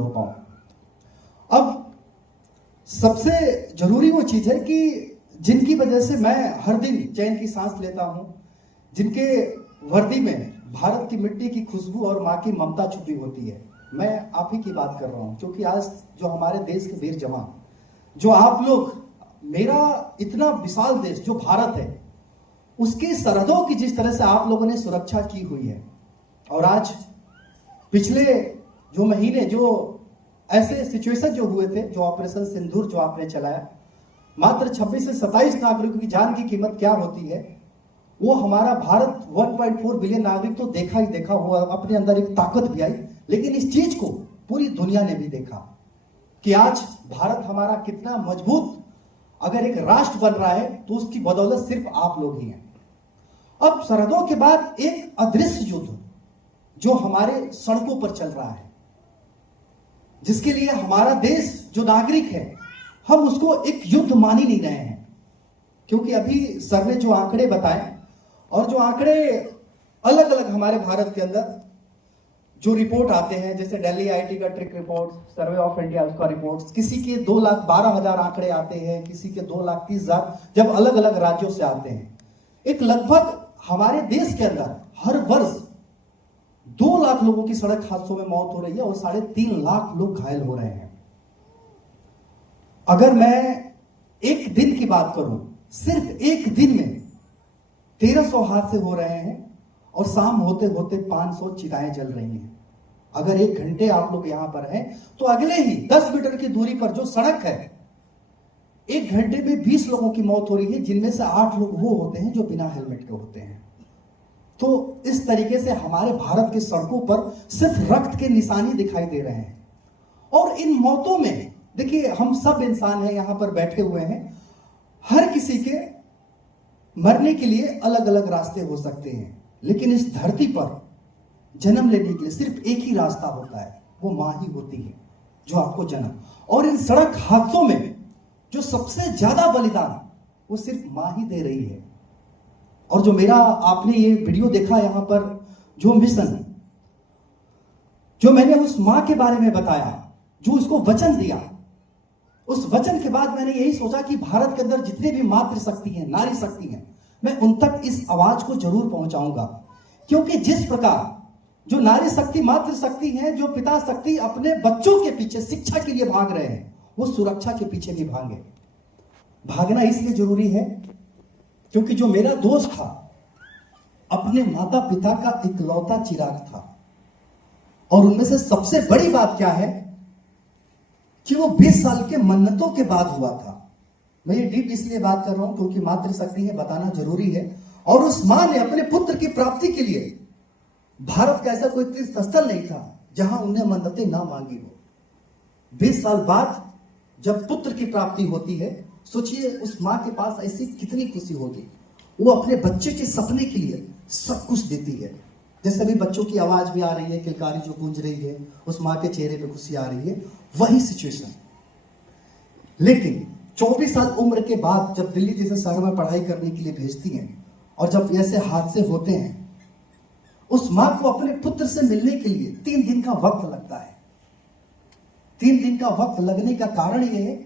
हो पाऊं। अब सबसे जरूरी वो चीज है कि जिनकी वजह से मैं हर दिन चैन की सांस लेता हूं, जिनके वर्दी में भारत की मिट्टी की खुशबू और माँ की ममता छुपी होती है, मैं आप ही की बात कर रहा हूं। क्योंकि आज जो हमारे देश के वीर जवान, जो आप लोग, मेरा इतना विशाल देश जो भारत है, उसकी सरहदों की जिस तरह से आप लोगों ने सुरक्षा की हुई है, और आज पिछले जो महीने जो ऐसे सिचुएशन जो हुए थे, जो ऑपरेशन सिंदूर जो आपने चलाया, मात्र 26 से 27 नागरिकों की जान की कीमत क्या होती है, वो हमारा भारत 1.4 बिलियन नागरिक तो देखा ही देखा, हुआ अपने अंदर एक ताकत भी आई। लेकिन इस चीज को पूरी दुनिया ने भी देखा कि आज भारत हमारा कितना मजबूत अगर एक राष्ट्र बन रहा है तो उसकी बदौलत सिर्फ आप लोग ही हैं। अब सरहदों के बाद एक अदृश्य युद्ध जो हमारे सड़कों पर चल रहा है, जिसके लिए हमारा देश जो नागरिक है, हम उसको एक युद्ध मान ही नहीं रहे हैं। क्योंकि अभी सर ने जो आंकड़े बताए, और जो आंकड़े अलग अलग हमारे भारत के अंदर जो रिपोर्ट आते हैं, जैसे दिल्ली आईआईटी का trick report, survey of India उसका रिपोर्ट, किसी के 2,12,000 आंकड़े आते हैं, किसी के 2,30,000, जब अलग अलग राज्यों से आते हैं। एक लगभग हमारे देश के अंदर हर वर्ष 2 लाख लोगों की सड़क हादसों में मौत हो रही है और 3.5 लाख लोग घायल हो रहे हैं। अगर मैं एक दिन की बात करूं, सिर्फ एक दिन में 1300 हादसे हो रहे हैं और शाम होते होते 500 चिताएं जल रही हैं। अगर 1 घंटे आप लोग यहां पर हैं तो अगले ही 10 मीटर की दूरी पर जो सड़क है, 1 घंटे में 20 लोगों की मौत हो रही है, जिनमें से 8 लोग वो होते हैं जो बिना हेलमेट के होते हैं। तो इस तरीके से हमारे भारत की सड़कों पर सिर्फ रक्त के निशानी दिखाई दे रहे हैं। और इन मौतों में देखिए, हम सब इंसान हैं, यहां पर बैठे हुए हैं, हर किसी के मरने के लिए अलग अलग रास्ते हो सकते हैं, लेकिन इस धरती पर जन्म लेने के लिए सिर्फ एक ही रास्ता होता है, वो मां ही होती है जो आपको जन्म। और इन सड़क हादसों में जो सबसे ज्यादा बलिदान वो सिर्फ मां ही दे रही है। और जो मेरा आपने ये वीडियो देखा यहां पर, जो मिशन, जो मैंने उस मां के बारे में बताया, जो उसको वचन दिया, उस वचन के बाद मैंने यही सोचा कि भारत के अंदर जितने भी मातृशक्ति हैं, नारी शक्ति हैं, मैं उन तक इस आवाज को जरूर पहुंचाऊंगा। क्योंकि जिस प्रकार जो नारी शक्ति, मातृशक्ति हैं, जो पिता शक्ति अपने बच्चों के पीछे शिक्षा के लिए भाग रहे हैं, वो सुरक्षा के पीछे भी भागे। भागना इसलिए जरूरी है क्योंकि जो मेरा दोस्त था, अपने माता पिता का इकलौता चिराग था। और उनमें से सबसे बड़ी बात क्या है कि वो 20 साल के मन्नतों के बाद हुआ था। मैं ये डीप इसलिए बात कर रहा हूं क्योंकि मातृशक्ति है, बताना जरूरी है। और उस मां ने अपने पुत्र की प्राप्ति के लिए, भारत का ऐसा कोई तीर्थ स्थल नहीं था जहां उन्हें मन्नतें ना मांगी हो। 20 साल बाद जब पुत्र की प्राप्ति होती है, सोचिए उस मां के पास ऐसी कितनी खुशी होगी। वो अपने बच्चे के सपने के लिए सब कुछ देती है। जैसे अभी बच्चों की आवाज भी आ रही है, किलकारी जो गूंज रही है, उस मां के चेहरे पे खुशी आ रही है, वही सिचुएशन। लेकिन 24 साल उम्र के बाद जब दिल्ली जैसे शहर में पढ़ाई करने के लिए भेजती हैं, और जब ऐसे हादसे होते हैं, उस मां को अपने पुत्र से मिलने के लिए 3 दिन का वक्त लगता है। 3 दिन का वक्त लगने का कारण यह है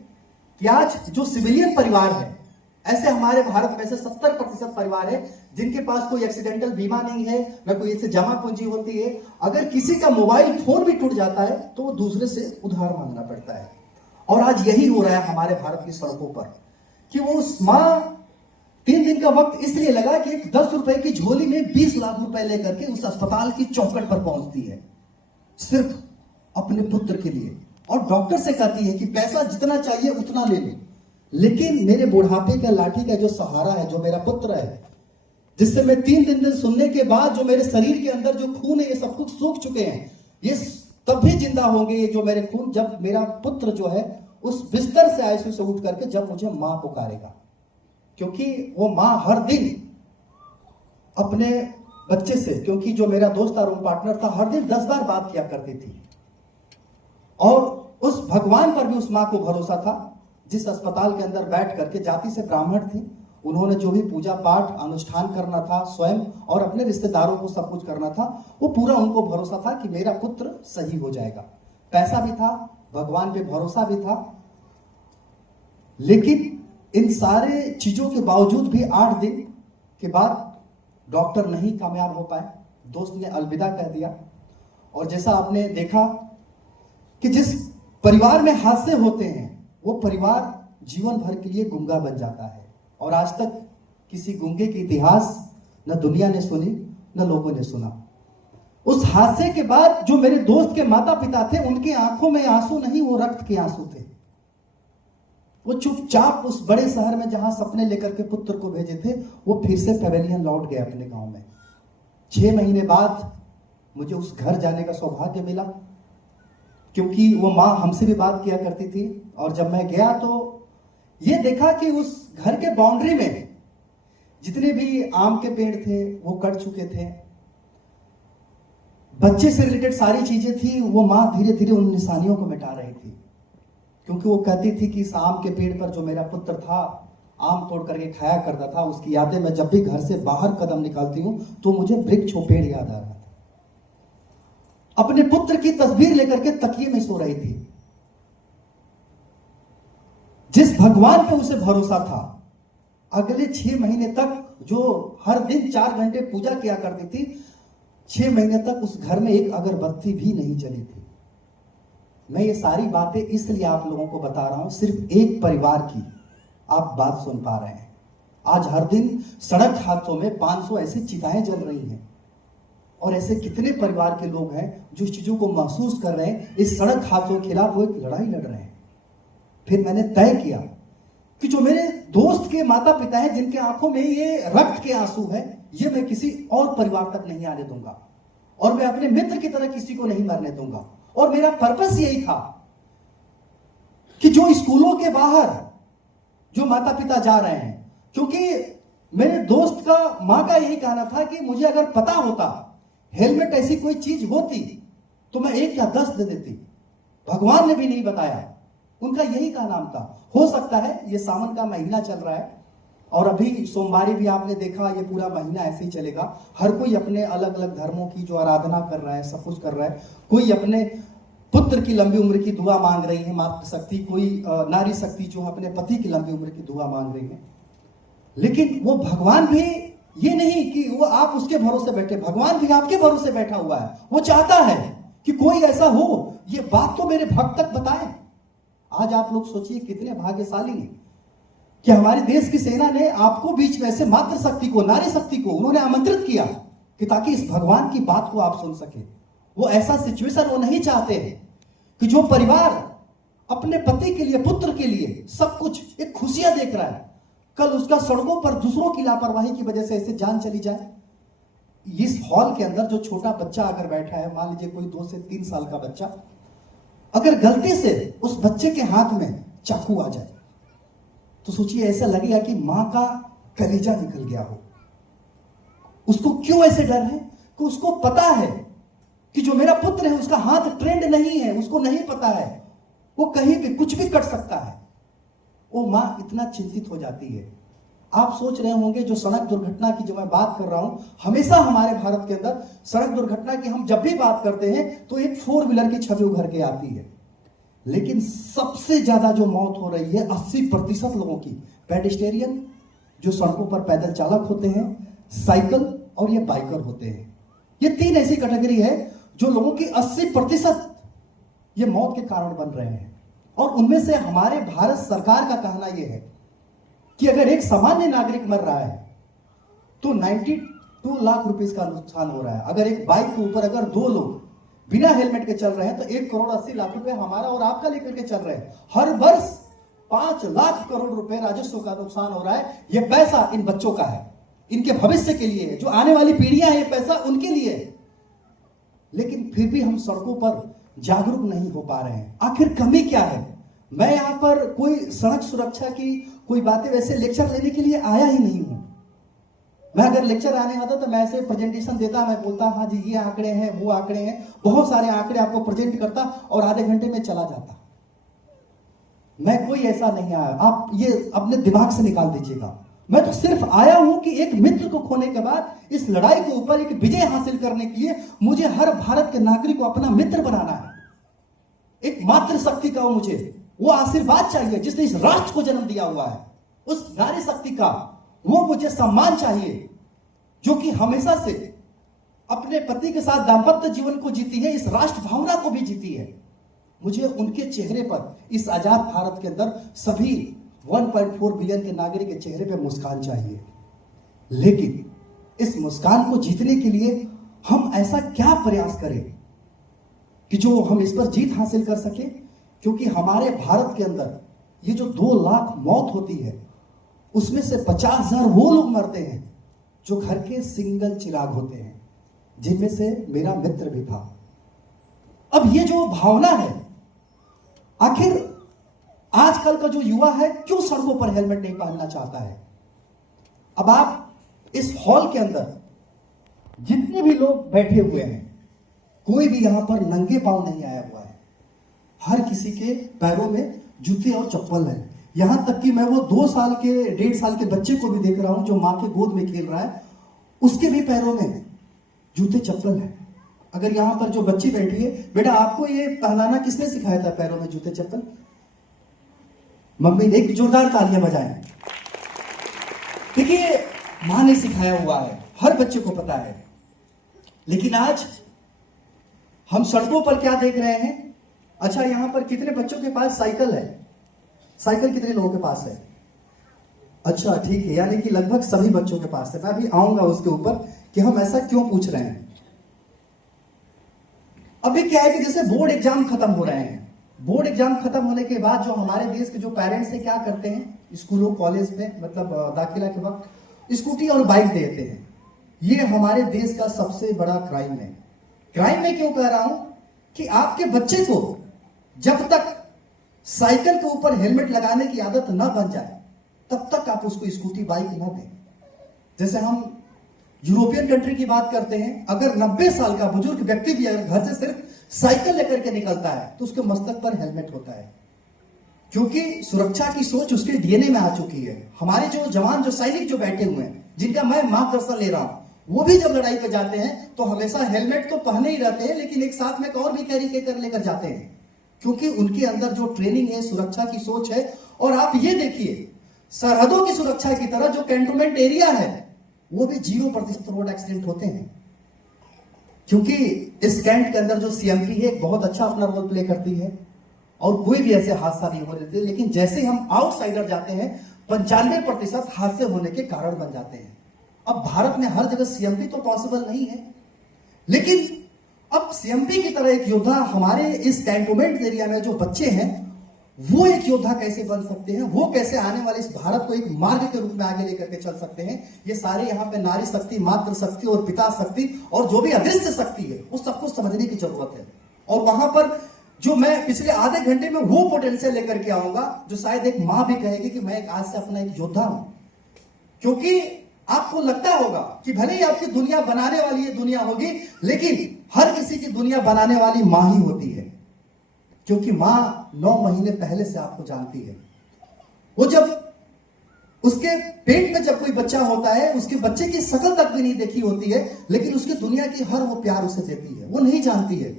कि आज जो सिविलियन परिवार है, ऐसे हमारे भारत में से 70% परिवार है जिनके पास कोई एक्सीडेंटल बीमा नहीं है, न कोई ऐसे जमा पूंजी होती है। अगर किसी का मोबाइल फोन भी टूट जाता है तो वो दूसरे से उधार मांगना पड़ता है। और आज यही हो रहा है हमारे भारत की सड़कों पर कि वो उस मां, 3 दिन का वक्त इसलिए लगा कि एक 10 रुपए की झोली में 20 लाख रुपए लेकर के उस अस्पताल की चौखट पर पहुंचती है, सिर्फ अपने पुत्र के लिए। और डॉक्टर से कहती है कि पैसा जितना चाहिए उतना ले लो, लेकिन मेरे बुढ़ापे का लाठी का जो सहारा है, जो मेरा पुत्र है, जिससे मैं 3 दिन सुनने के बाद जो मेरे शरीर के अंदर जो खून है, ये सब कुछ सूख चुके हैं, ये तब भी जिंदा होंगे ये जो मेरे खून, जब मेरा पुत्र जो है उस बिस्तर से आईसीयू से उठ करके जब मुझे मां पुकारेगा। क्योंकि वो मां हर दिन अपने बच्चे से, क्योंकि जो मेरा दोस्त था, रूम पार्टनर था, हर दिन 10 बार बात किया करती थी। और उस भगवान पर भी उस मां को भरोसा था, जिस अस्पताल के अंदर बैठ करके, जाति से ब्राह्मण थी, उन्होंने जो भी पूजा पाठ अनुष्ठान करना था स्वयं और अपने रिश्तेदारों को सब कुछ करना था, वो पूरा उनको भरोसा था कि मेरा पुत्र सही हो जाएगा। पैसा भी था, भगवान पे भरोसा भी था, लेकिन इन सारे चीजों के बावजूद भी 8 दिन के बाद डॉक्टर नहीं कामयाब हो पाए। दोस्त ने अलविदा कह दिया। और जैसा आपने देखा कि जिस परिवार में हादसे होते हैं वो परिवार जीवन भर के लिए गूंगा बन जाता है। और आज तक किसी गूंगे की इतिहास न दुनिया ने सुनी न लोगों ने सुना। उस हादसे के बाद जो मेरे दोस्त के माता पिता थे, उनकी आंखों में आंसू नहीं, वो रक्त के आंसू थे। वो चुपचाप उस बड़े शहर में जहां सपने लेकर के पुत्र को भेजे थे, वो फिर से पेवेलियन लौट गए अपने गांव में। 6 महीने बाद मुझे उस घर जाने का सौभाग्य मिला, क्योंकि वो माँ हमसे भी बात किया करती थी। और जब मैं गया तो ये देखा कि उस घर के बाउंड्री में जितने भी आम के पेड़ थे वो कट चुके थे, बच्चे से रिलेटेड सारी चीजें थी। वो माँ धीरे धीरे उन निशानियों को मिटा रही थी, क्योंकि वो कहती थी कि इस आम के पेड़ पर जो मेरा पुत्र था, आम तोड़ करके खाया करता था, उसकी यादें मैं जब भी घर से बाहर कदम निकालती हूं तो मुझे वृक्ष और पेड़ याद आ रहा था। अपने पुत्र की तस्वीर लेकर के तकिए में सो रही थी। जिस भगवान पे उसे भरोसा था, अगले 6 महीने तक जो हर दिन 4 घंटे पूजा किया करती थी, 6 महीने तक उस घर में एक अगरबत्ती भी नहीं जली थी। मैं ये सारी बातें इसलिए आप लोगों को बता रहा हूं, सिर्फ एक परिवार की आप बात सुन पा रहे हैं। आज हर दिन सड़क हादसों में 500 ऐसी चिताएं जल रही हैं, और ऐसे कितने परिवार के लोग हैं जो इस चीजों को महसूस कर रहे हैं। इस सड़क हादसों के खिलाफ वो एक लड़ाई लड़ रहे हैं। फिर मैंने तय किया कि जो मेरे दोस्त के माता पिता हैं, जिनके आंखों में ये रक्त के आंसू है, ये मैं किसी और परिवार तक नहीं आने दूंगा, और मैं अपने मित्र की तरह किसी को नहीं मरने दूंगा। और मेरा पर्पस यही था कि जो स्कूलों के बाहर जो माता पिता जा रहे हैं, क्योंकि मेरे दोस्त का मां का यही कहना था कि मुझे अगर पता होता, हेलमेट ऐसी कोई चीज होती तो मैं 1 या 10 दे देती। भगवान ने भी नहीं बताया, उनका यही का नाम था। हो सकता है ये सावन का महीना चल रहा है, और अभी सोमवारी भी आपने देखा, ये पूरा महीना ऐसे ही चलेगा। हर कोई अपने अलग अलग धर्मों की जो आराधना कर रहा है, सब कुछ कर रहा है। कोई अपने पुत्र की लंबी उम्र की दुआ मांग रही है मातृशक्ति, कोई नारी शक्ति जो अपने पति की लंबी उम्र की दुआ मांग रही है। लेकिन वो भगवान भी ये नहीं कि वो आप उसके भरोसे बैठे, भगवान भी आपके भरोसे बैठा हुआ है। वो चाहता है कि कोई ऐसा हो, ये बात तो मेरे भक्त तक बताएं। आज आप लोग सोचिए कितने भाग्यशाली हैं कि हमारे देश की सेना ने आपको बीच में ऐसे मातृशक्ति को, नारी शक्ति को उन्होंने आमंत्रित किया कि ताकि इस भगवान की बात को आप सुन सके। वो ऐसा सिचुएशन वो नहीं चाहते हैं कि जो परिवार अपने पति के लिए, पुत्र के लिए सब कुछ एक खुशियां देख रहा है, कल उसका सड़कों पर दूसरों की लापरवाही की वजह से ऐसे जान चली जाए। इस हॉल के अंदर जो छोटा बच्चा अगर बैठा है, मान लीजिए कोई 2 से 3 साल का बच्चा, अगर गलती से उस बच्चे के हाथ में चाकू आ जाए तो सोचिए, ऐसा लगेगा कि मां का कलेजा निकल गया हो। उसको क्यों ऐसे डर है? कि उसको पता है कि जो मेरा पुत्र है उसका हाथ ट्रेंड नहीं है, उसको नहीं पता है, वो कहीं भी कुछ भी कर सकता है। वो मां इतना चिंतित हो जाती है। आप सोच रहे होंगे जो सड़क दुर्घटना की जो मैं बात कर रहा हूं, हमेशा हमारे भारत के अंदर सड़क दुर्घटना की हम जब भी बात करते हैं तो एक 4 व्हीलर की छवि उभर के आती है। लेकिन सबसे ज्यादा जो मौत हो रही है 80% लोगों की पेडेस्टेरियन, जो सड़कों पर पैदल चालक होते हैं, साइकिल और ये बाइकर होते हैं। ये 3 ऐसी कैटेगरी है जो लोगों की 80% ये मौत के कारण बन रहे हैं। और उनमें से हमारे भारत सरकार का कहना यह है कि अगर एक सामान्य नागरिक मर रहा है तो 92 लाख रुपए का नुकसान हो रहा है। अगर एक बाइक के ऊपर अगर 2 लोग बिना हेलमेट के चल रहे हैं तो 1 करोड़ 80 लाख रुपए हमारा और आपका लेकर के चल रहे हैं। हर वर्ष 5 लाख करोड़ रुपए राजस्व का नुकसान हो रहा है। यह पैसा इन बच्चों का है, इनके भविष्य के लिए है, जो आने वाली पीढ़ियां हैं, ये पैसा उनके लिए है। लेकिन फिर भी हम सड़कों पर जागरूक नहीं हो पा रहे हैं। आखिर कमी क्या है? मैं यहां पर कोई सड़क सुरक्षा की कोई बातें वैसे लेक्चर लेने के लिए आया ही नहीं हूं। मैं अगर लेक्चर आने आता तो मैं ऐसे प्रेजेंटेशन देता, मैं बोलता हाँ जी ये आंकड़े हैं, वो आंकड़े हैं, बहुत सारे आंकड़े आपको प्रेजेंट करता और आधे घंटे में चला जाता। मैं कोई ऐसा नहीं आया, आप ये अपने दिमाग से निकाल दीजिएगा। मैं तो सिर्फ आया हूं कि एक मित्र को खोने के बाद इस लड़ाई के ऊपर एक विजय हासिल करने के लिए मुझे हर भारत के नागरिक को अपना मित्र बनाना है। एक मातृशक्ति का वो आशीर्वाद चाहिए जिसने इस राष्ट्र को जन्म दिया हुआ है, उस नारी शक्ति का वो मुझे सम्मान चाहिए, जो कि हमेशा से अपने पति के साथ दाम्पत्य जीवन को जीती है, इस राष्ट्र भावना को भी जीती है। मुझे उनके चेहरे पर, इस आजाद भारत के अंदर सभी 1.4 बिलियन के नागरिक के चेहरे पर मुस्कान चाहिए। लेकिन इस मुस्कान को जीतने के लिए हम ऐसा क्या प्रयास करें कि जो हम इस पर जीत हासिल कर सके, क्योंकि हमारे भारत के अंदर ये जो 2 लाख मौत होती है, उसमें से 50,000 वो लोग मरते हैं जो घर के सिंगल चिराग होते हैं, जिनमें से मेरा मित्र भी था। अब ये जो भावना है, आखिर आजकल का जो युवा है क्यों सड़कों पर हेलमेट नहीं पहनना चाहता है? अब आप इस हॉल के अंदर जितने भी लोग बैठे हुए हैं, कोई भी यहां पर नंगे पांव नहीं आया हुआ है। हर किसी के पैरों में जूते और चप्पल है। यहां तक कि मैं वो 2 साल के 1.5 साल के बच्चे को भी देख रहा हूं जो मां के गोद में खेल रहा है, उसके भी पैरों में जूते चप्पल है। अगर यहां पर जो बच्ची बैठी है, बेटा आपको ये पहनाना किसने सिखाया था, पैरों में जूते चप्पल? मम्मी ने। एक जोरदार तालियां बजाएं। देखिए, मां ने सिखाया हुआ है, हर बच्चे को पता है। लेकिन आज हम सड़कों पर क्या देख रहे हैं? अच्छा, यहां पर कितने बच्चों के पास साइकिल है? साइकिल कितने लोगों के पास है? अच्छा, ठीक है, यानी कि लगभग सभी बच्चों के पास है। मैं अभी आऊंगा उसके ऊपर कि हम ऐसा क्यों पूछ रहे हैं। अभी क्या है कि जैसे बोर्ड एग्जाम खत्म हो रहे हैं, बोर्ड एग्जाम खत्म होने के बाद जो हमारे देश के जो पेरेंट्स हैं क्या करते हैं, स्कूलों कॉलेज में मतलब दाखिला के वक्त स्कूटी और बाइक देते हैं। ये हमारे देश का सबसे बड़ा क्राइम है। क्राइम में क्यों कह रहा हूं कि आपके बच्चे को जब तक साइकिल के ऊपर हेलमेट लगाने की आदत न बन जाए तब तक आप उसको स्कूटी बाइक न दें। जैसे हम यूरोपियन कंट्री की बात करते हैं, अगर 90 साल का बुजुर्ग व्यक्ति भी अगर घर से सिर्फ साइकिल लेकर के निकलता है तो उसके मस्तक पर हेलमेट होता है, क्योंकि सुरक्षा की सोच उसके डीएनए में आ चुकी है। हमारे जो जवान, जो सैनिक जो बैठे हुए हैं, जिनका मैं मार्गदर्शन ले रहा हूं, वो भी जब लड़ाई पे जाते हैं तो हमेशा हेलमेट तो पहने ही रहते हैं, लेकिन एक साथ में एक और भी कैरी कर लेकर जाते हैं, क्योंकि उनके अंदर जो ट्रेनिंग है, सुरक्षा की सोच है। और आप ये देखिए, सरहदों की सुरक्षा की तरह जो कैंटोनमेंट एरिया है, वो भी 0% रोड एक्सीडेंट होते हैं, क्योंकि इस कैंट के अंदर जो सीएमपी है बहुत अच्छा अपना रोल प्ले करती है और कोई भी ऐसे हादसा नहीं हो रहे थे। लेकिन जैसे हम आउटसाइडर जाते हैं, 95% हादसे होने के कारण बन जाते हैं। अब भारत में हर जगह सीएमपी तो पॉसिबल नहीं है, लेकिन अब सीएमपी की तरह एक योद्धा हमारे इस कैंटोनमेंट एरिया में जो बच्चे हैं, वो एक योद्धा कैसे बन सकते हैं, वो कैसे आने वाले इस भारत को एक मार्ग के रूप में आगे लेकर के चल सकते हैं। ये सारे यहाँ पे नारी शक्ति, मातृ शक्ति और पिता शक्ति और जो भी अदृश्य शक्ति है, उस सबको समझने की जरूरत है। और वहां पर जो मैं पिछले आधे घंटे में वो पोटेंशियल लेकर के आऊंगा, जो शायद एक मां भी कहेगी कि मैं आज से अपना एक योद्धा हूं। क्योंकि आपको लगता होगा कि भले ही आपकी दुनिया बनाने वाली ये दुनिया होगी, लेकिन हर किसी की दुनिया बनाने वाली मां ही होती है, क्योंकि मां 9 महीने पहले से आपको जानती है। वो जब उसके पेट में जब कोई बच्चा होता है, उसके बच्चे की शक्ल तक भी नहीं देखी होती है, लेकिन उसकी दुनिया की हर वो प्यार उसे देती है। वो नहीं जानती है,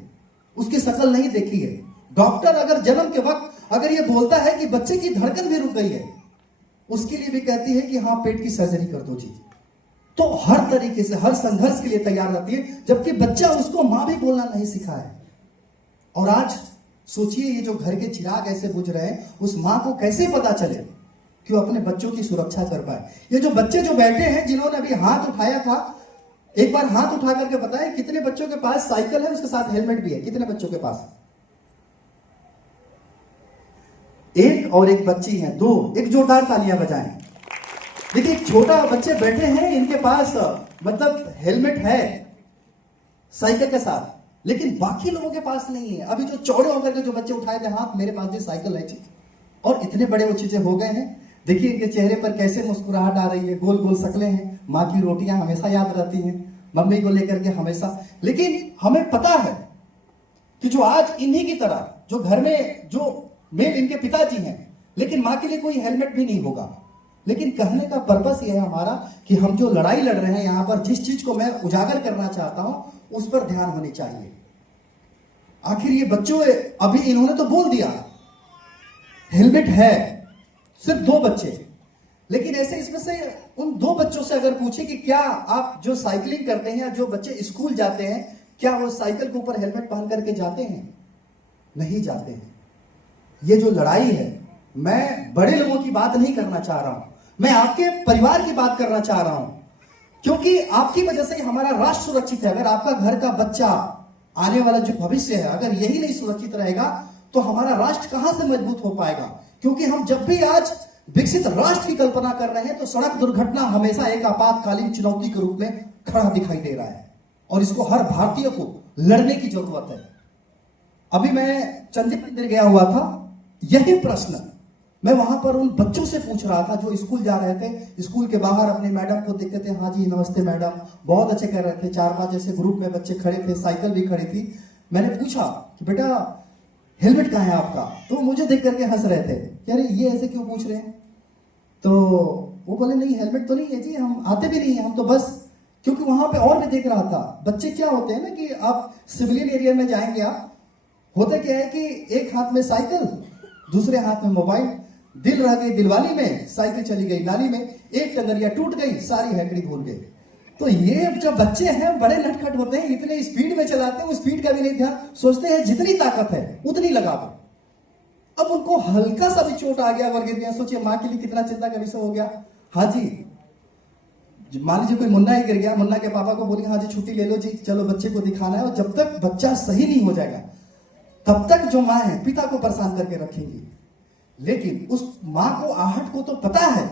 उसकी शक्ल नहीं देखी है। डॉक्टर अगर जन्म के वक्त अगर ये बोलता है कि बच्चे की धड़कन भी रुक गई है, उसके लिए भी कहती है कि हाँ, पेट की सर्जरी कर दो जी। तो हर तरीके से हर संघर्ष के लिए तैयार रहती है, जबकि बच्चा उसको मां भी बोलना नहीं सीखा है। और आज सोचिए, ये जो घर के चिराग ऐसे बुझ रहे हैं, उस मां को कैसे पता चले कि वो अपने बच्चों की सुरक्षा कर पाए। ये जो बच्चे जो बैठे हैं, जिन्होंने अभी हाथ उठाया था, एक बार हाथ उठा करके बताएं कितने बच्चों के पास साइकिल है, उसके साथ हेलमेट भी है? कितने बच्चों के पास? एक और एक बच्ची है, 2। एक जोरदार तालियां बजाएं। देखिए, छोटा बच्चे बैठे हैं, इनके पास मतलब हेलमेट है साइकिल के साथ, लेकिन बाकी लोगों के पास नहीं है। अभी जो चौड़े होकर के जो बच्चे उठाए थे हाथ, मेरे पास भी साइकिल है, और इतने बड़े वो चीजें हो गए हैं। देखिए इनके चेहरे पर कैसे मुस्कुराहट आ रही है, गोल गोल शक्लें हैं। माँ की रोटियां हमेशा याद रहती हैं, मम्मी को लेकर के हमेशा। लेकिन हमें पता है कि जो आज इन्हीं की तरह जो घर में जो मेल इनके पिताजी हैं, लेकिन माँ के लिए कोई हेलमेट भी नहीं होगा। लेकिन कहने का पर्पस यह है हमारा कि हम जो लड़ाई लड़ रहे हैं यहाँ पर, जिस चीज को मैं उजागर करना चाहता हूं, उस पर ध्यान होनी चाहिए। आखिर ये बच्चों, अभी इन्होंने तो बोल दिया हेलमेट है, सिर्फ 2 बच्चे, लेकिन ऐसे इसमें से उन 2 बच्चों से अगर पूछे कि क्या आप जो साइकिलिंग करते हैं या जो बच्चे स्कूल जाते हैं, क्या वो साइकिल के ऊपर हेलमेट पहन करके जाते हैं? नहीं जाते हैं। ये जो लड़ाई है, मैं बड़े लोगों की बात नहीं करना चाह रहा हूं, मैं आपके परिवार की बात करना चाह रहा हूं, क्योंकि आपकी वजह से हमारा राष्ट्र सुरक्षित है। अगर आपका घर का बच्चा, आने वाला जो भविष्य है, अगर यही नहीं सुरक्षित रहेगा तो हमारा राष्ट्र कहां से मजबूत हो पाएगा? क्योंकि हम जब भी आज विकसित राष्ट्र की कल्पना कर रहे हैं तो सड़क दुर्घटना हमेशा एक आपातकालीन चुनौती के रूप में खड़ा दिखाई दे रहा है, और इसको हर भारतीय को लड़ने की जरूरत है। अभी मैं चंडीगढ़ मंदिर गया हुआ था, यही प्रश्न मैं वहां पर उन बच्चों से पूछ रहा था जो स्कूल जा रहे थे। स्कूल के बाहर अपने मैडम को देखते थे, हाँ जी नमस्ते मैडम, बहुत अच्छे कर रहे थे। 4-5 ऐसे ग्रुप में बच्चे खड़े थे, साइकिल भी खड़ी थी। मैंने पूछा कि बेटा हेलमेट कहाँ है आपका? तो मुझे देख करके हंस रहे थे, यार ये ऐसे क्यों पूछ रहे हैं? तो वो बोले नहीं हेलमेट तो नहीं है जी, हम आते भी नहीं है, हम तो बस, क्योंकि वहां पे और भी देख रहा था बच्चे क्या होते हैं ना कि आप सिविलियन एरिया में जाएंगे, आप होता क्या है कि एक हाथ में साइकिल, दूसरे हाथ में मोबाइल, दिल रह गई दिलवाली में, साइकिल चली गई नाली में, एक टंगरिया टूट गई, सारी हैकड़ी भूल गए। तो ये जो बच्चे हैं बड़े नटखट होते हैं, इतने स्पीड में चलाते हैं, वो स्पीड का भी नहीं ध्यान, सोचते हैं जितनी ताकत है उतनी लगा दो। अब उनको हल्का सा भी चोट आ गया, अगर गिर गया, सोचिए मां के लिए कितना चिंता का विषय हो गया। हाँ जी, मान लीजिए कोई मुन्ना ही गिर गया, मुन्ना के पापा को बोलेंगे हाँ जी छुट्टी ले लो जी, चलो बच्चे को दिखाना है। और जब तक बच्चा सही नहीं हो जाएगा तब तक जो माँ है पिता को परेशान करके रखेंगी। लेकिन उस माँ को, आहट को तो पता है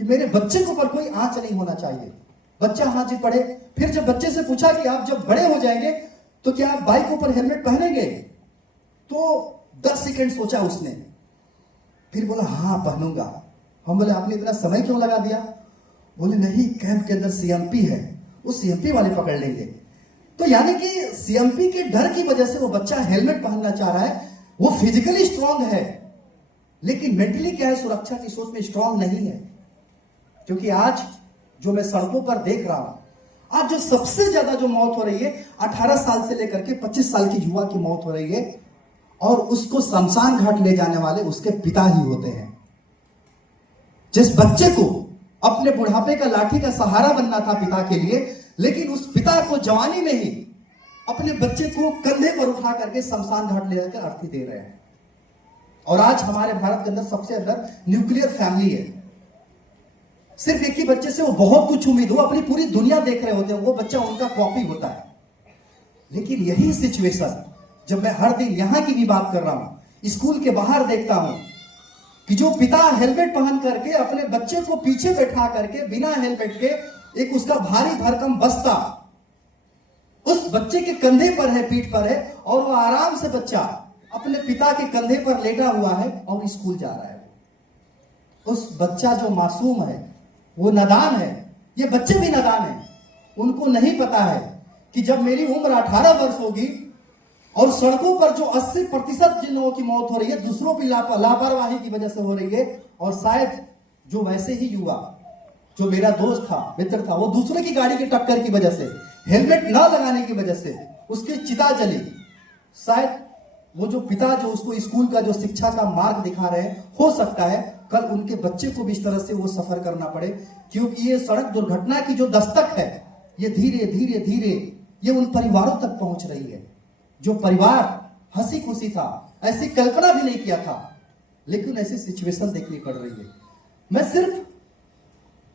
कि मेरे बच्चे के ऊपर कोई आंच नहीं होना चाहिए। बच्चा हाँ जी पढ़े। फिर जब बच्चे से पूछा कि आप जब बड़े हो जाएंगे तो क्या आप बाइक ऊपर हेलमेट पहनेंगे? तो 10 सेकंड सोचा उसने, फिर बोला हाँ पहनूंगा। हम बोले आपने इतना समय क्यों लगा दिया? बोले नहीं, कैंप के अंदर सीएमपी है, उस सीएमपी वाले पकड़ लेंगे। तो यानी कि सीएमपी के डर की वजह से वो बच्चा हेलमेट पहनना चाह रहा है। वो फिजिकली स्ट्रांग है, लेकिन मेंटली क्या है, सुरक्षा की सोच में स्ट्रांग नहीं है। क्योंकि आज जो मैं सड़कों पर देख रहा हूं, आज जो सबसे ज्यादा जो मौत हो रही है 18 साल से लेकर के 25 साल की युवा की मौत हो रही है, और उसको शमशान घाट ले जाने वाले उसके पिता ही होते हैं। जिस बच्चे को अपने बुढ़ापे का लाठी का सहारा बनना था पिता के लिए, लेकिन उस पिता को जवानी में ही अपने बच्चे को कंधे पर उठा करके शमशान घाट ले जाकर अर्थी दे रहे हैं। और आज हमारे भारत के अंदर सबसे अंदर न्यूक्लियर फैमिली है। सिर्फ एक ही बच्चे से वो बहुत कुछ उम्मीद, वो अपनी पूरी दुनिया देख रहे होते हैं, वो बच्चा उनका कॉपी होता है। लेकिन यही सिचुएशन जब मैं हर दिन यहां की भी बात कर रहा हूं, स्कूल के बाहर देखता हूं कि जो पिता हेलमेट पहन करके अपने बच्चे को पीछे बैठा करके बिना हेलमेट के, एक उसका भारी भरकम बस्ता उस बच्चे के कंधे पर है, पीठ पर है, और वो आराम से बच्चा अपने पिता के कंधे पर लेटा हुआ है और स्कूल जा रहा है। उस बच्चा जो मासूम है वो नादान है। ये बच्चे भी नादान हैं। उनको नहीं पता है कि जब मेरी उम्र 18 वर्ष होगी और सड़कों पर जो 80% जिन लोगों की मौत हो रही है दूसरों की लापरवाही की वजह से हो रही है, और शायद जो वैसे ही युवा, जो मेरा दोस्त था, मित्र था, वो दूसरे की गाड़ी की टक्कर की वजह से, हेलमेट ना लगाने की वजह से उसकी चिता जली। शायद वो जो पिता जो उसको स्कूल का जो शिक्षा का मार्ग दिखा रहे हैं, हो सकता है कल उनके बच्चे को भी इस तरह से वो सफर करना पड़े। क्योंकि ये सड़क दुर्घटना की जो दस्तक है, ये धीरे धीरे धीरे ये उन परिवारों तक पहुंच रही है जो परिवार हंसी खुशी था, ऐसी कल्पना भी नहीं किया था, लेकिन ऐसी सिचुएशन देखनी पड़ रही है। मैं सिर्फ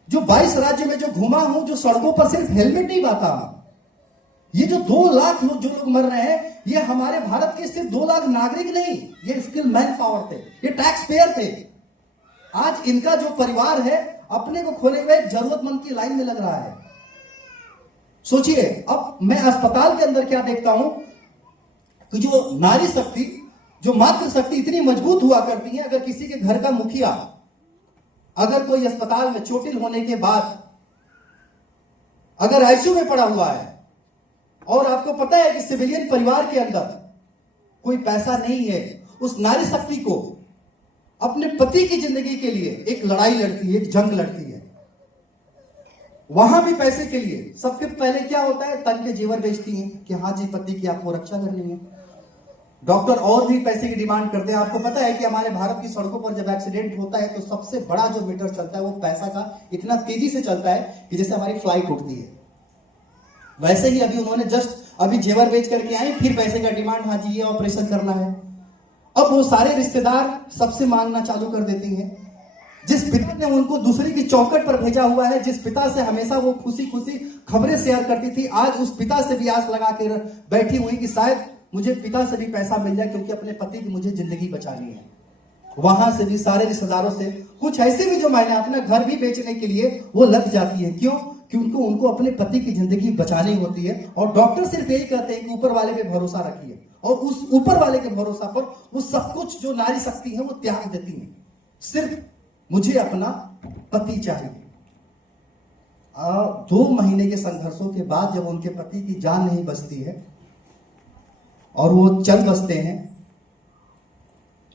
जो 22 राज्य में जो घूमा हूं, जो सड़कों पर सिर्फ हेलमेट नहीं बांटा, ये जो 2 लाख लोग जो लोग मर रहे हैं, ये हमारे भारत के सिर्फ 2 लाख नागरिक नहीं, ये स्किल मैन पावर थे, ये टैक्स पेयर थे। आज इनका जो परिवार है अपने को खोने हुए जरूरतमंद की लाइन में लग रहा है। सोचिए, अब मैं अस्पताल के अंदर क्या देखता हूं कि जो नारी शक्ति, जो मातृ शक्ति इतनी मजबूत हुआ करती है, अगर किसी के घर का मुखिया अगर कोई अस्पताल में चोटिल होने के बाद अगर आईसीयू में पड़ा हुआ है, और आपको पता है कि सिविलियन परिवार के अंदर कोई पैसा नहीं है, उस नारी शक्ति को अपने पति की जिंदगी के लिए एक लड़ाई लड़ती है, एक जंग लड़ती है। वहां भी पैसे के लिए सबसे पहले क्या होता है, तन के जेवर बेचती हैं कि हाँ जी पति की आपको रक्षा करनी है। डॉक्टर और भी पैसे की डिमांड करते हैं। आपको पता है कि हमारे भारत की सड़कों पर जब एक्सीडेंट होता है तो सबसे बड़ा जो मीटर चलता है वो पैसा का इतना तेजी से चलता है कि जैसे हमारी फ्लाइट उठती है। वैसे ही अभी उन्होंने जस्ट अभी जेवर बेच करके आए, फिर पैसे का डिमांड, हाँ जी ये ऑपरेशन करना है। अब वो सारे रिश्तेदार सबसे मांगना चालू कर देती हैं। जिस पिता ने उनको दूसरे की चौखट पर भेजा हुआ है, जिस पिता से हमेशा वो खुशी खुशी खबरें शेयर करती थी, आज उस पिता से भी आस लगा के बैठी हुई कि शायद मुझे पिता से भी पैसा मिल जाए क्योंकि अपने पति की मुझे जिंदगी बचानी है। वहां से भी सारे रिश्तेदारों से कुछ ऐसे भी जो मैंने अपना घर भी बेचने के लिए वो लग जाती है। क्यों? क्योंकि उनको अपने पति की जिंदगी बचानी होती है। और डॉक्टर सिर्फ यही कहते हैं कि ऊपर वाले पे भरोसा रखिए, और उस ऊपर वाले के भरोसा पर वो सब कुछ जो नारी शक्ति है वो त्याग देती है। सिर्फ मुझे अपना पति चाहिए। 2 महीने के संघर्षों के बाद जब उनके पति की जान नहीं बचती है और वो चल बसते हैं,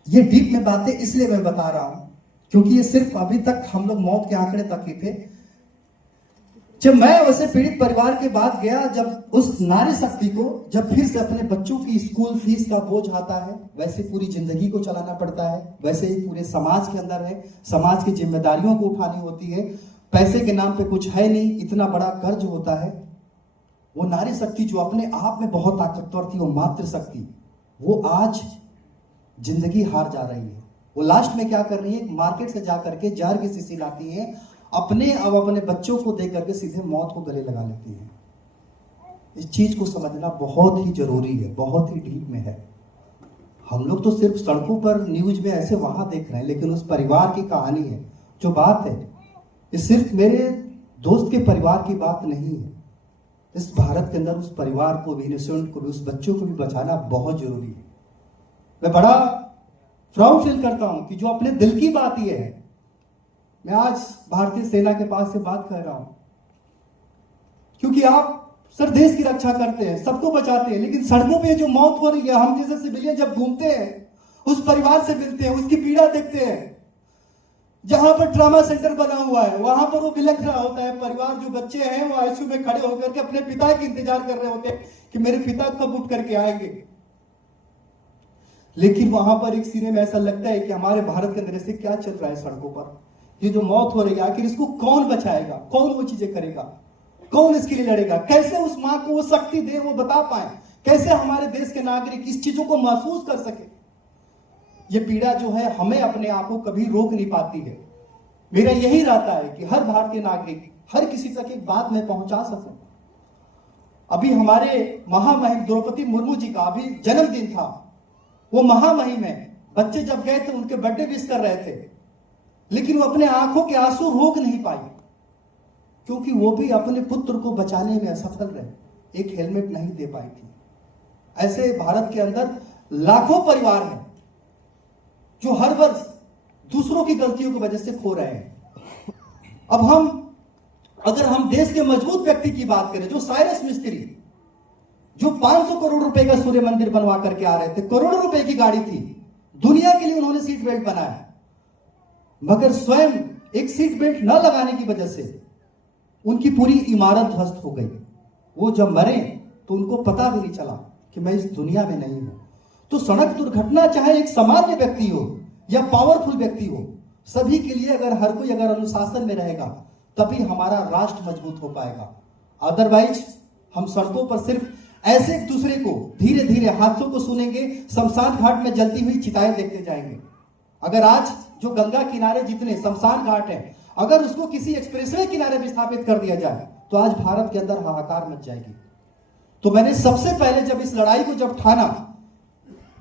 ये डीप में बातें इसलिए मैं बता रहा हूं क्योंकि ये सिर्फ अभी तक हम लोग मौत के आंकड़े तक ही थे। जब मैं वैसे पीड़ित परिवार के बाद गया, जब उस नारी शक्ति को जब फिर से अपने बच्चों की स्कूल फीस का बोझ आता है, वैसे पूरी जिंदगी को चलाना पड़ता है, वैसे ही पूरे समाज के अंदर है, समाज की जिम्मेदारियों को उठानी होती है, पैसे के नाम पे कुछ है नहीं, इतना बड़ा कर्ज होता है। वो नारी शक्ति जो अपने आप में बहुत ताकतवर थी, वो मातृ शक्ति, वो आज जिंदगी हार जा रही है। वो लास्ट में क्या कर रही है, मार्केट से जाकर के जहर की शीशी लाती है, अपने बच्चों को दे करके सीधे मौत को गले लगा लेती हैं। इस चीज को समझना बहुत ही जरूरी है, बहुत ही डीप में है। हम लोग तो सिर्फ सड़कों पर न्यूज में ऐसे वहां देख रहे हैं, लेकिन उस परिवार की कहानी है, जो बात है, ये सिर्फ मेरे दोस्त के परिवार की बात नहीं है। इस भारत के अंदर उस परिवार को भी, इनोसेंट को भी, उस बच्चों को भी बचाना बहुत जरूरी है। मैं बड़ा प्राउड फील करता हूं कि जो अपने दिल की बात ये है। मैं आज भारतीय सेना के पास से बात कर रहा हूं क्योंकि आप सर देश की रक्षा करते हैं, सबको बचाते हैं, लेकिन सड़कों पे जो मौत हो रही है, हम जैसे सिविलियन जब घूमते हैं, उस परिवार से मिलते हैं, उसकी पीड़ा देखते हैं। जहां पर ट्रॉमा सेंटर बना हुआ है वहां पर वो बिलख रहा होता है परिवार, जो बच्चे हैं वो आईसीयू में खड़े होकर के अपने पिता के इंतजार कर रहे होते हैं कि मेरे पिता कब उठ करके आएंगे। लेकिन वहां पर एक सीने में ऐसा लगता है कि हमारे भारत के अंदर से क्या चल रहा है सड़कों पर, ये जो मौत हो रही है, आखिर इसको कौन बचाएगा, कौन वो चीजें करेगा, कौन इसके लिए लड़ेगा, कैसे उस मां को वो शक्ति दे, वो बता पाए, कैसे हमारे देश के नागरिक इस चीजों को महसूस कर सके। ये पीड़ा जो है हमें अपने आप को कभी रोक नहीं पाती है। मेरा यही रहता है कि हर भारतीय नागरिक हर किसी तक एक बात मैं पहुंचा सकूं। अभी हमारे महामहिम द्रौपदी मुर्मू जी का अभी जन्मदिन था। वो महामहिम है, बच्चे जब गए थे उनके बर्थडे विश कर रहे थे, लेकिन वो अपने आंखों के आंसू रोक नहीं पाई क्योंकि वो भी अपने पुत्र को बचाने में असफल रहे, एक हेलमेट नहीं दे पाई थी। ऐसे भारत के अंदर लाखों परिवार हैं जो हर वर्ष दूसरों की गलतियों की वजह से खो रहे हैं। अब अगर हम देश के मजबूत व्यक्ति की बात करें, जो साइरस मिस्त्री, जो 500 करोड़ रुपए का सूर्य मंदिर बनवा करके आ रहे थे, करोड़ों रुपए की गाड़ी थी, दुनिया के लिए उन्होंने सीट बेल्ट बनाया, मगर स्वयं एक सीट बेल्ट न लगाने की वजह से उनकी पूरी इमारत ध्वस्त हो गई। वो जब मरे तो उनको पता भी नहीं चला कि मैं इस दुनिया में नहीं हूं। तो सड़क दुर्घटना चाहे एक सामान्य व्यक्ति हो या पावरफुल व्यक्ति हो, सभी के लिए हर कोई अनुशासन में रहेगा तभी हमारा राष्ट्र मजबूत हो पाएगा। अदरवाइज हम सड़कों पर सिर्फ ऐसे एक दूसरे को धीरे धीरे हाथों को सुनेंगे, शमशान घाट में जलती हुई चिताएं देखते जाएंगे। अगर आज जो गंगा किनारे जितने शमशान घाट है, अगर उसको किसी एक्सप्रेसवे किनारे भी स्थापित कर दिया जाए तो आज भारत के अंदर हाहाकार मच जाएगी। तो मैंने सबसे पहले जब इस लड़ाई को जब ठाना,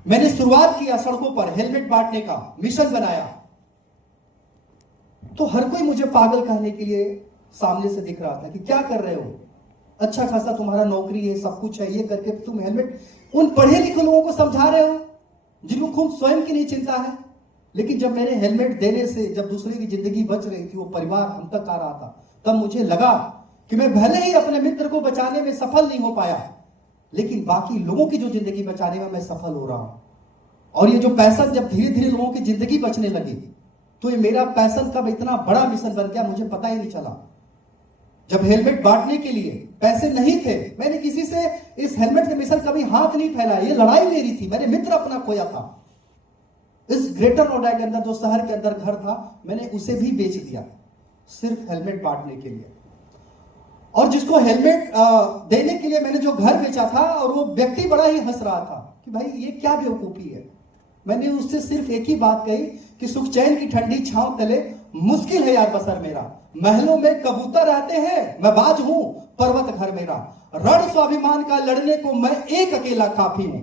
मैंने शुरुआत किया सड़कों पर हेलमेट बांटने का मिशन बनाया, तो हर कोई मुझे पागल कहने के लिए सामने से दिख रहा था कि क्या कर रहे हो, अच्छा खासा तुम्हारा नौकरी है, सब कुछ है, ये करके तुम हेलमेट उन पढ़े लिखे लोगों को समझा रहे हो जिनको खुद स्वयं की नहीं चिंता है। लेकिन जब मेरे हेलमेट देने से जब दूसरे की जिंदगी बच रही थी, वो परिवार हम तक आ रहा था, तब मुझे लगा कि मैं भले ही अपने मित्र को बचाने में सफल नहीं हो पाया, लेकिन बाकी लोगों की जो जिंदगी बचाने में मैं सफल हो रहा हूं। और ये जो पैशन जब धीरे धीरे लोगों की जिंदगी बचने लगी, तो ये मेरा पैशन कब इतना बड़ा मिशन बन गया मुझे पता ही नहीं चला। जब हेलमेट बांटने के लिए पैसे नहीं थे, मैंने किसी से इस हेलमेट के मिशन कभी हाथ नहीं फैलाया। ये लड़ाई मेरी थी, मैंने मित्र अपना खोया था। इस ग्रेटर नोएडा के अंदर जो शहर के अंदर घर था, मैंने उसे भी बेच दिया सिर्फ हेलमेट बांटने के लिए। और जिसको हेलमेट देने के लिए मैंने जो घर बेचा था, और वो व्यक्ति बड़ा ही हंस रहा था कि भाई ये क्या बेवकूफी है। मैंने उससे सिर्फ एक ही बात कही कि सुख चैन की ठंडी छांव तले मुश्किल है यार बसर मेरा। महलों में कबूतर रहते हैं, मैं बाज हूं पर्वत घर मेरा। रण स्वाभिमान का लड़ने को मैं एक अकेला काफी हूं।